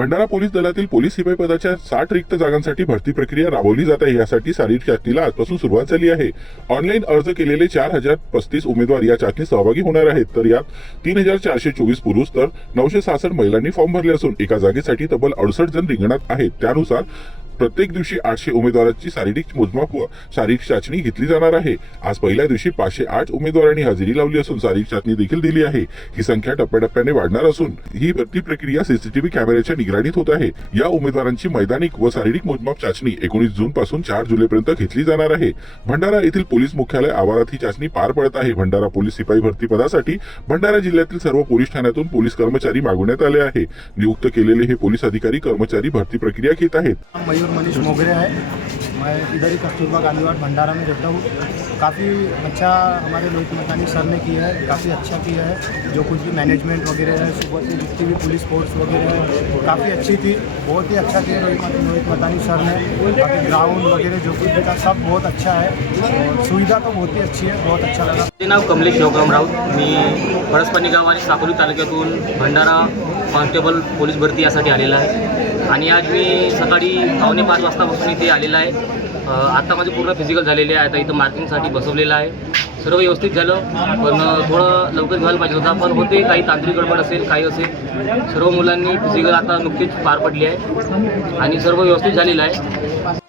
Bhandara police दलातील police शिपाई पदाच्या साठ रिक्त जागांसाठी भरती प्रक्रिया राबवली जात आहे यासाठी शारीरिक चाचणीला आजपासून सुरुवात झाली आहे. ऑनलाईन अर्ज केलेले चार हजार पस्तीस उमेदवार या चाचणीत सहभागी होणार आहेत. तर यात तीन हजार चारशे चोवीस पुरुष तर नऊशे सहासष्ट महिलांनी फॉर्म भरले असून एका जागेसाठी तब्बल अडुसष्ट जण रिंगणात आहेत. त्यानुसार प्रत्येक दिवशी आठशे उमेदवारांची शारीरिक मोजमाप व शारीरिक चाचणी घेतली जाणार आहे. आज पहिल्या दिवशी पाचशे आठ उमेदवारांनी हजेरी लावली असून शारीरिक चाचणी देखील दिली आहे. ही संख्या टप्प्याटप्प्याने वाढणार असून ही भरती प्रक्रिया सीसीटीव्ही कॅमेऱ्याच्या निगराणीत होत आहे. या उमेदवारांची मैदानिक व शारीरिक मोजमाप चाचणी एकोणीस जून पासून चार जुलैपर्यंत घेतली जाणार आहे. भंडारा येथील पोलीस मुख्यालय आवारात ही चाचणी पार पडत आहे. भंडारा पोलीस सिपाई भरती पदासाठी भंडारा जिल्ह्यातील सर्व पोलीस ठाण्यातून पोलीस कर्मचारी मागवण्यात आले आहे. नियुक्त केलेले हे पोलीस अधिकारी कर्मचारी भरती प्रक्रिया घेत आहेत. मयूर मनीष मोगरे है। मैं इधर ही कस्तूरबा गांधीवाड़ भंडारा में रहता हूँ। काफ़ी अच्छा हमारे लोहित मतानी सर ने किया है, काफ़ी अच्छा किया है। जो कुछ भी मैनेजमेंट वगैरह है, सुबह से जितनी भी पुलिस फोर्स वगैरह है, काफ़ी अच्छी थी। बहुत ही अच्छा किया मकानी रोहित मतानी सर ने। बाकी ग्राउंड वगैरह जो कुछ भी था, सब बहुत अच्छा है। और सुविधा तो बहुत ही अच्छी है बहुत अच्छा लगा। माझे नाव कमलेश शिवराम राऊत. मी परसपणी गाव आणि साकोली तालुक्यातून भंडारा कॉन्स्टेबल पोलीस भरती यासाठी आलेला आहे. आणि आज मी सकाळी पावणे पाच वाजतापासून इथे आलेला आहे. अ, आता माझे पूर्ण फिजिकल झालेले आहे. आता इथं मार्किंगसाठी बसवलेलं आहे. सर्व व्यवस्थित झालं. पण थोडं लवकर व्हायला पाहिजे होता. पण होते काही तांत्रिक गडबड असेल काही असेल सर्व मुलांनी फिजिकल आता नुकतीच पार पडली आहे. आणि सर्व व्यवस्थित झालेलं आहे.